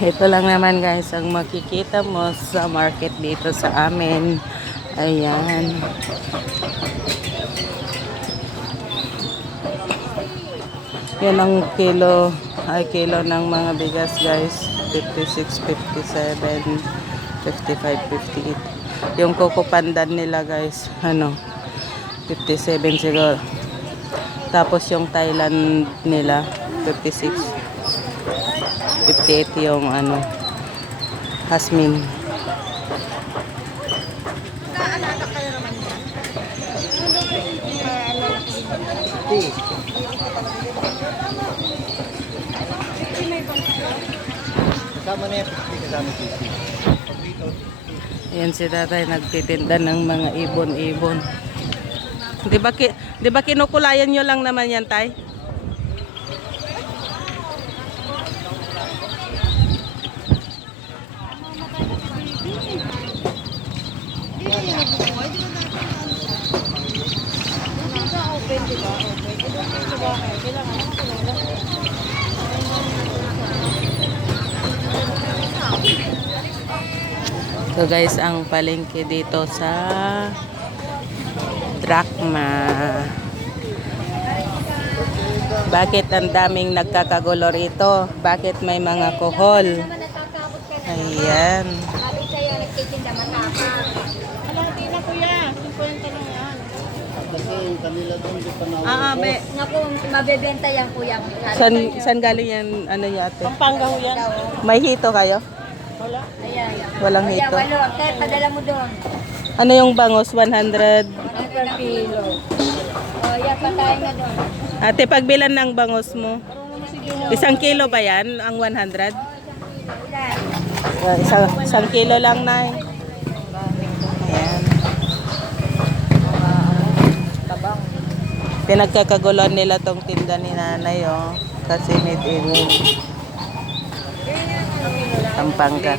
Ito lang naman guys ang makikita mo sa market dito sa amin. Ayan. Yan ang kilo ng mga bigas guys. 56, 57, 55, 58. Yung Coco Pandan nila guys, 57 siguro. Tapos yung Thailand nila, 56. 58 yung Hasmin. Ayan si tatay nagtitinda ng mga ibon-ibon. Di ba kinukulayan nyo lang naman yan, tay? So guys, ang palengke dito sa Drachma. Bakit ang daming nagkakagulo rito? Bakit may mga kohol? Ayan. Naku, mabebenta yan kuya. San galing yan, ate? Pampanga ho yan. May hito kayo? Wala. Ayan. Walang hito. Walo. Kaya padala mo doon. Ano yung bangos? 100? 1 per kilo. O, yan patay na doon. Ate, pagbilan ng bangos mo. 1 kilo ba yan? Ang 100? Isang kilo lang na eh. Ayan. Pinagkakagulan nila tong tinda ni nanay, oh. Kasi made in Pampanga.